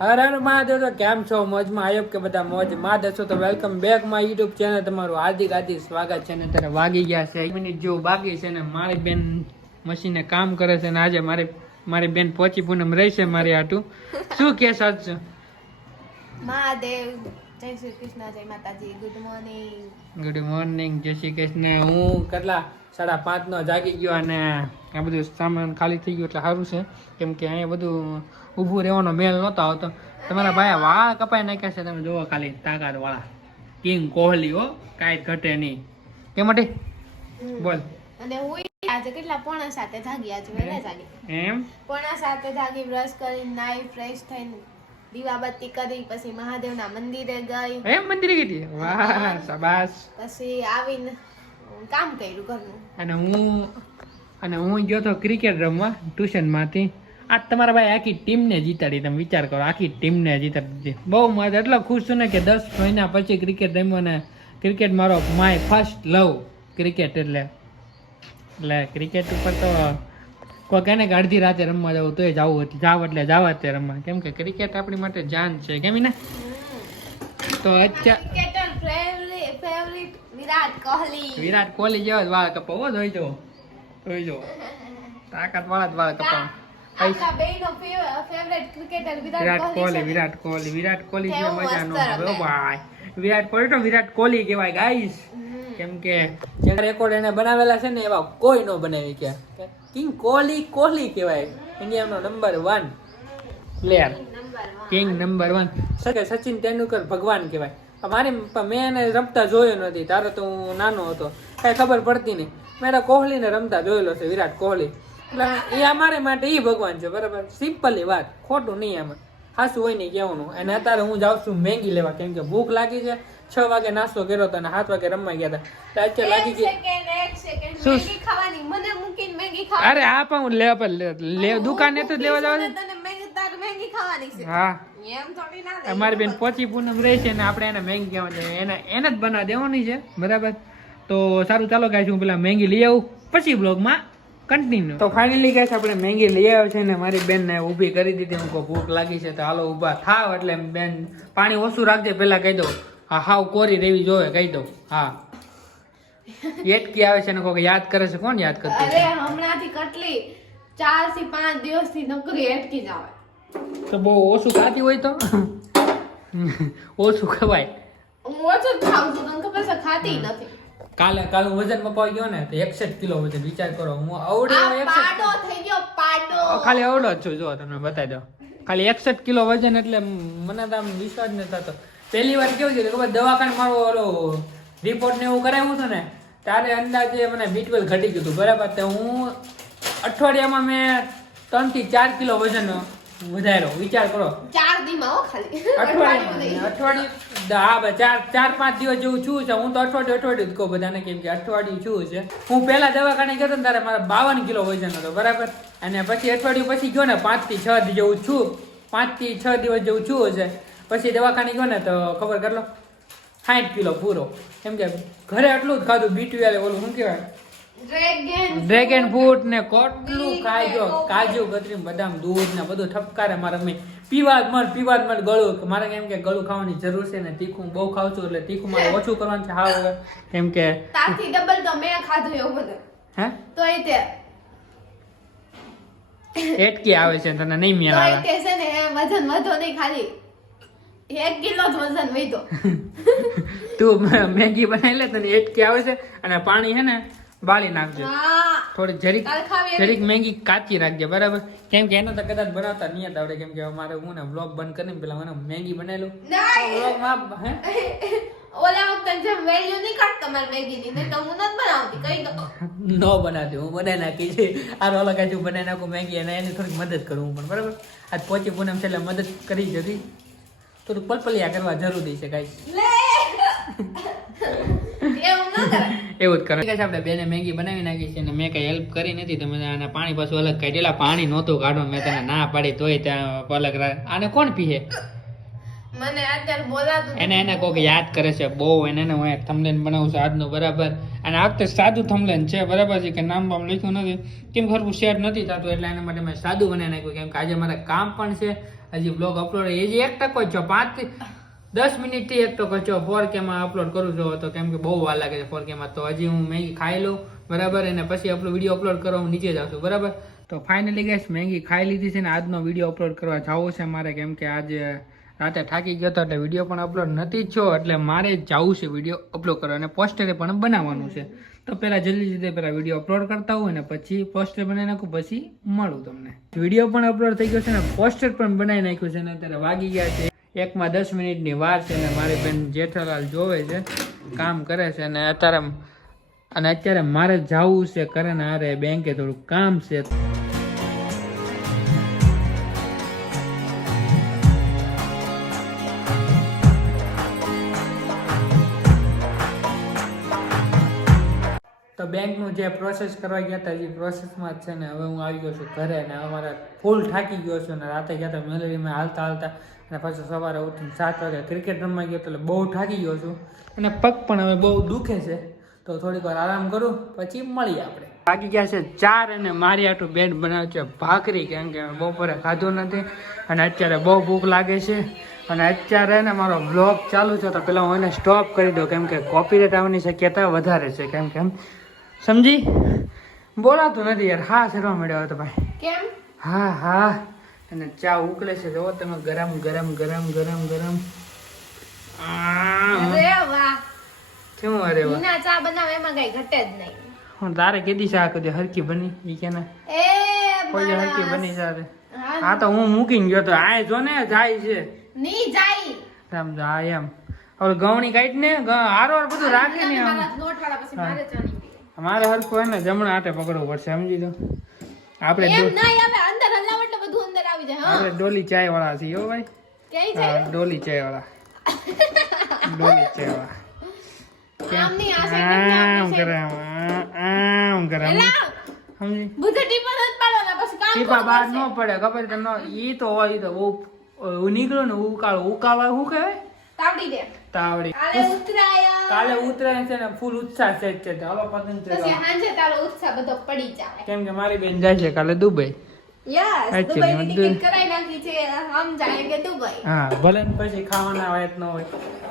હર હર મહાદેવ, તો કેમ છો? મોજમાં આયોગ કે બધા મોજ. માં દસો તો વેલકમ બેકમાં યુટ્યુબ ચેનલ તમારું હાર્દિક હાર્દિક સ્વાગત છે ને ત્યારે વાગી ગયા છે. એક મિનિટ જેવું બાકી છે ને મારી બેન મશીને કામ કરે છે ને આજે મારી મારી બેન પહોંચી પૂનમ રહેશે મારી આટું શું કે સાચું મહાદેવ. જય શ્રી કૃષ્ણ જય માતાજી. ગુડ મોર્નિંગ ગુડ મોર્નિંગ જય શ્રી કૃષ્ણ. હું કેટલા સાડા પાંચ નો જાગી ગયો અને આ બધું સામાન ખાલી થઈ ગયું એટલે સારું છે. કેમ કે અહીંયા બધું ઊભું રહેવાનો મેલ નહોતો આવતો. તમારા ભાઈ વાળ કપાઈ નાખ્યા છે. તમે જોવો ખાલી તાકાત વાળા કિંગ કોહલી હો કાંઈ ઘટે નહીં. કે માટે? બોલ. અને હું આજે કેટલા પોણા સાથે જાગી આજે વહેલા જાગી. એમ? પોણા સાથે જાગી બ્રશ કરી નાઈ ફ્રેશ થઈને દીવાબત્તી કરી પછી મહાદેવના મંદિરે ગઈ. એમ મંદિરે ગઈ હતી? વાહ શાબાશ. પછી આવીને કામ કર્યું ઘરનું. અને હું અને હું ગયો તો ક્રિકેટ રમવા ટ્યુશનમાંથી. આજ તમારા ભાઈ આખી ટીમને જીતાડી. તમે વિચાર કરો આખી ટીમને જીતાડી દીધી. બહુ મજા એટલો ખુશ છું ને કે દસ મહિના પછી ક્રિકેટ રમ્યો ને ક્રિકેટ મારો માય ફર્સ્ટ લવ ક્રિકેટ એટલે એટલે ક્રિકેટ ઉપર તો કોઈ કહે ને કે અડધી રાતે રમવા જવું તોય જવું હતું. જાવ એટલે જાવ તે રમવા. કેમ કે ક્રિકેટ આપણી માટે જાન છે. કેમ ને? તો વિરાટ કોહલી. વિરાટ કોહલી જેવા જ વાળ કપાવો જોઈ જો જોઈ જો તાકાત વાળા જ વાળ કપાવ. વિરાટ કોહલી વિરાટ કોહલી વિરાટ કોહલી જે મજા નો આવે ભાઈ. વિરાટ કોહલી તો વિરાટ કોહલી કહેવાય ગાઈસ. કેમ કે જે રેકોર્ડ એને બનાવેલા છે ને એવા કોઈ નો બનાવી કે કિંગ કોહલી કોહલી કહેવાય. ઇન્ડિયાનો number one player king number one Sachin Tendulkar ભગવાન કહેવાય. મારી મેં એને રમતા જોયો નથી, તારે તો હું નાનો હતો. કાંઈ ખબર પડતી નહીં. મેં કોહલીને રમતા જોયેલો છે, વિરાટ કોહલી. એટલે એ અમારે માટે એ ભગવાન છે, બરાબર? સિમ્પલી વાત, ખોટું નહીં આમાં. હાસું હોય નહીં કહેવાનું. અને અત્યારે હું જાઉં છું મેગી લેવા, કેમ કે ભૂખ લાગી છે. છ વાગે નાસ્તો કર્યો હતો અને સાત વાગે રમવા ગયા હતા. અત્યારે લાગી ખાવાની અરે હા પણ હું લેવા પર લે- લે દુકાને તો જ લેવા જવા છે. હા. એમ થોડી ના લે અમારી બેન પોચી પૂનમ રહે છે ને આપણે એને મેંગી કહેવાની છે. એને એને જ બનાવી દેવાની છે. બરાબર? તો સારું ચાલો ગાઈસ હું પેલા મેંગી લઈ આવું. પછી બ્લોગમાં કન્ટિન્યુ તો ફાઇનલી છે આપણે મેંગી લઈ આવ્યો છે ને મારી બેનને ઊભી કરી દીધી. હું કહું ભૂખ લાગી છે તો હાલો ઊભા થાવ એટલે બેન પાણી ઓછું રાખજે પહેલાં કહી દઉં. હા હાવ કોરી રેવી જોવે કહી દઉં. હા. એટકી આવે છે ને કોઈ યાદ કરે છે કોણ યાદ કરતું અરે હમણાંથી કેટલી? ચારથી પાંચ દિવસથી નોકરી એટકી જ આવે. તો બહુ ઓછું ખાતી હોય તો? ઓછું ખવાય. હું ઓછું ખાવું છું તમને ખબર છે ખાતી નથી. કાલે કાલે વજન મપાઈ ગયો ને તો એકસઠ કિલો વજન વિચાર કરો. હું અવડે પાડો થઈ ગયો પાડો. ખાલી અવડો જ છું જો તમને બતાવી દો ખાલી એકસઠ કિલો વજન એટલે મને તો આમ વિશ્વાસ નથી થતો. પહેલી વાર કેવું છે કે ખબર? દવાખાને મારો ઓલો રિપોર્ટ ને એવું કરાવ્યું હતું ને ત્યારે અંદાજે મને બી ટ્વેલ્વ ઘટી ગયું હતું. બરાબર? તો હું અઠવાડિયામાં મેં ત્રણથી ચાર કિલો વજન વધાર્યો. વિચાર કરો. ચાર દીમાં ખાલી. અઠવાડિયું અઠવાડિયું હા ભાઈ ચાર ચાર પાંચ દિવસ જેવું છું છે. હું તો અઠવાડિયું અઠવાડિયું જ કહું બધાને કેમ કે અઠવાડિયું છું છે. હું પહેલા દવાખાને ગયો ને ત્યારે મારા બાવન કિલો વજન હતો. બરાબર? અને પછી અઠવાડિયું પછી ગયો ને પાંચથી છ જેવું છું. પાંચથી છ દિવસ જેવું છું છે. પછી દવાખાને ગયો ને તો ખબર કરલો સાઠ કિલો પૂરો. એમ કે ઘરે આટલું જ ખાધું બીટું ઓલું શું કહેવાય? ડ્રેગન ફ્રૂટ ને કોટલું ખાજો કાજુ કતરી બદામ દૂધ ને બધું ઠપકારે મારા મેં પીવા જ મળ પીવા જ મળ ગળું. મારે કેમ કે ગળું ખાવાની જરૂર છે ને તીખું બહુ ખાઉં છું એટલે તીખું મારે ઓછું કરવાનું છે હા કેમ કે તાથી ડબલ તો મેં ખાધું એવું બધું. હે? તો એ તે એટકી આવે છે તને નહીં મેળ એ આવે છે ને વજન વધો નહીં ખાલી. એક કિલો જ વજન વધ્યો. તું મેગી બનાવી લે તને એટકી આવે છે? અને પાણી હે ને બાળી નાખજો. થોડી જરીક જરીક મેગી કાચી રાખજે બરાબર? કેમ કે એને તો કદાચ બનાવતા નહીં આવડે કેમ કે મારે હું ને બ્લોગ બંધ કરીને પેલા મને મેગી બનાવેલું. નહીં. બ્લોગમાં હે? ઓલા વખતે જેમ વેલ્યુ નહીં કાઢ તમારી મેગી નહીં તો હું નથી બનાવતી કઈ દો નો બનાવતી હું બનાવી નાખી છે. આ રોલા કાજુ બનાવી નાખું મેગી અને એની થોડીક મદદ કરું હું પણ બરાબર? આજ પોચી પૂનમ છે એટલે મદદ કરી જતી થોડુંક પલપલિયા કરવા જરૂરી છે ગાઈસ એવું જ કરે. છે આપણે બેને મેગી બનાવી નાખી છે અને મેં કઈ હેલ્પ કરી નથી. તમે આને પાણી પાછું અલગ કાઢેલા પાણી નહોતું કાઢો મેં તને ના પાડી તોય ત્યાં અલગ આને કોણ પીએ મને અત્યારે બોલાતું એને એને કોઈક યાદ કરે છે, બહુ એને એને હું એક થમલેન બનાવું છું આજનું, બરાબર. અને આ વખતે સાદું થમલેન છે, બરાબર છે, કે નામ બામ લખ્યું નથી. કેમ ખરું શેર નથી થતું, એટલે એના માટે મેં સાદું બનાવી નાખ્યું, કેમ કે આજે મારે કામ પણ છે. હજી બ્લોગ અપલોડ એ જે એક ટકો છો, પાંચ દસ મિનિટથી એક ટકો છો ફોર કેમાં અપલોડ કરું છું તો, કેમ કે બહુ વાર લાગે છે ફોર કેમાં તો હજી હું મેગી ખાઈ લઉં, બરાબર, અને પછી આપણો વીડિયો અપલોડ કરવા હું નીચે જાઉં છું, બરાબર. તો ફાઇનલી ગેસ મેગી ખાઈ લીધી છે ને, આજનો વીડિયો અપલોડ કરવા જવું છે મારે, કેમ કે આજે રાતે થાકી ગયો હતો એટલે વીડિયો પણ અપલોડ નથી થયો, એટલે મારે જવું છે વીડિયો અપલોડ કરવા અને પોસ્ટરે પણ બનાવવાનું છે. તો પહેલાં જલ્દી જલ્દી પહેલાં વીડિયો અપલોડ કરતા હોય ને પછી પોસ્ટર બનાવી નાખું, પછી મળું તમને. વીડિયો પણ અપલોડ થઈ ગયો છે ને પોસ્ટર પણ બનાવી નાખ્યું છે ને, અત્યારે વાગી ગયા છે. એકમાં દસ મિનિટની વાર છે ને, મારી બેન જેઠાલાલ જોવે છે, કામ કરે છે અને અત્યારે અને અત્યારે મારે જવું છે કરે ને અરે બેંકે થોડું કામ છે. તો બેંકનું જે પ્રોસેસ કરવા ગયા હતા, એ પ્રોસેસમાં જ છે ને હવે હું આવી ગયો છું ઘરે ને હવે મારે ફૂલ થાકી ગયો છું ને રાતે ગયા હતા મેલેરીમાં હાલતા હાલતા અને પછી સવારે ઉઠીને સાત વાગે ક્રિકેટ રમવા ગયો એટલે બહુ થાકી ગયો છું. અને પગ પણ હવે બહુ દુખે છે. તો થોડીક વાર આરામ કરું, પછી મળીએ આપણે. બાકી ગયા છે ચાર અને મારી આટલું બેડ બનાવ્યું છે ભાખરી, કેમ કે બપોરે ખાધું નથી અને અત્યારે બહુ ભૂખ લાગે છે. અને અત્યારે ને મારો બ્લોગ ચાલુ છે તો પેલા હું એને સ્ટોપ કરી દઉં, કેમ કે કોપીરાઇટ આવવાની શક્યતા વધારે છે, કેમ કે સમજી? બોલાતું નથી યાર. હા સરવા મળ્યો હતો ભાઈ. કેમ? હા હા. અને ચા ઉકળે છે. જો તમે ગરમ ગરમ ગરમ ગરમ ગરમ. અરે વાહ. કેમ અરે વાહ? ના ચા બનાવ એમાં કઈ ઘટે જ નહીં. હું તારે કીધી શાક કદી હરકી બની. ઈ કે ને. એ કોઈ હરકી બની સાથે હા, તો હું મૂકીને ગયો તો. આ જો ને જાય છે. ની જાય. રામ જાય એમ. હવે ગવણી કાઈટ ને હારો બધું રાખે ને નોટવાળા પછી મારે ચાની અમારે હરખું હોય ને જમણા આટે પકડવું પડશે સમજી તો આપણે એમ ડો- નહીં અંદર હલાવ એટલે બધું અંદર આવી જાય હા. આપણે ડોલી ચાય વાળા છીએ હો ભાઈ. હા ડોલી ચાય વાળા ડોલી ચાય વાળા આમ કરે આમ, કરે સમજી? ટીપા બહાર ન પડે ખબર તમને ઈ તો હોય ઈ તો બહુ નીકળો ને ઉકાળો. ઉકાળવા શું કહેવાય? તાવડી દે. તાવડી. કાલે ઉતરાયણ. કાલે ઉતરાયણ છે ને ફૂલ ઉત્સાહ છે જ છે ચાલો પતંગ પછી ચગાવો. સાંજે તારો ઉત્સાહ બધો પડી જાય. કેમ કે મારી બેન જાય છે કાલે દુબઈ. યસ દુબઈની ટિકિટ કરાવી નાખી છે આમ જાય કે દુબઈ. હા ભલે પછી ખાવાના વાયત ન હોય.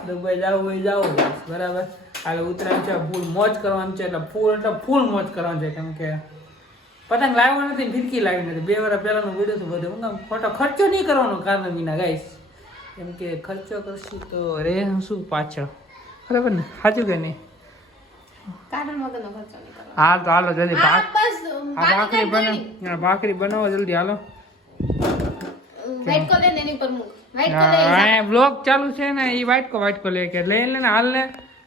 દુબઈ જાવ હોય જાવ બરાબર. કાલે ઉતરાયણ છે ફૂલ મોજ કરવાનું છે એટલે ફૂલ એટલે ફૂલ મોજ કરવાનું છે કેમ કે પતંગ લાવ્યો નથી ફિરકી લાવી નથી. બે વર્ષ પહેલાનું વીડિયો તો બધું. ખોટો ખર્ચો નહીં કરવાનો કારણ વિના. ગાઈશ કેમ કે ખર્ચો કરશું તો રે શું પાછળ? બરાબર ને? સાચું કે નહીં. હાલ તો હાલો જલ્દી ભાખરી બનાવ ભાખરી બનાવો જલ્દી હાલો. બ્લોગ ચાલુ છે ને એ વાઇટ કો વાઇટ કો લે કે લઈ લે ને હાલ ને.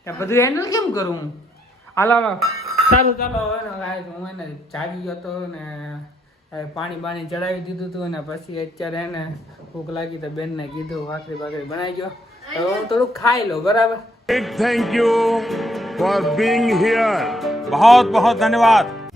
બધું હેન્ડલ કેમ કરું હાલો હાલો. સારું ચાલો હવે હું એને જાગી ગયો તો ને પાણી બાણી ચડાવી દીધું હતું ને પછી અત્યારે એને ભૂખ લાગી તો બેનને કીધું ભાખરી ભાખરી બનાવી ગયો તો હું થોડુંક ખાઈ લો બરાબર? Big thank you for being here. बहुत बहुत धन्यवाद